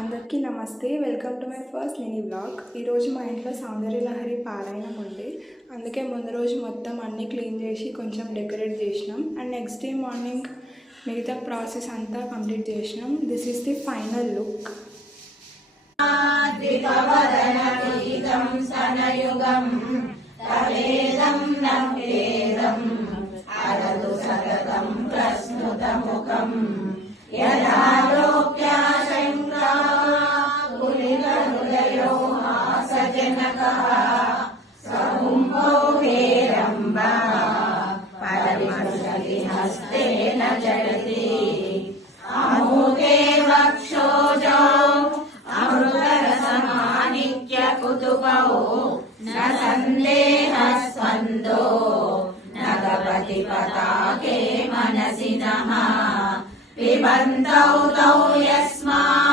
అందరికీ నమస్తే. Welcome to my first mini vlog. ఈరోజు మా ఇంట్లో సౌందర్యలహరి పారాయణం ఉంది. అందుకే ముందు రోజు మొత్తం అన్నీ క్లీన్ చేసి కొంచెం డెకరేట్ చేసినాం. అండ్ నెక్స్ట్ డే మార్నింగ్ మిగతా ప్రాసెస్ అంతా కంప్లీట్ చేసినాం. This is the final look. हस्तेन जडति अमूके वक्षोजौ अमृतरसमानिक्य कुतुकौ न सन्देहस्पन्दो न गपति पताके मनसि नः पिबन्तौ तौ यस्मात्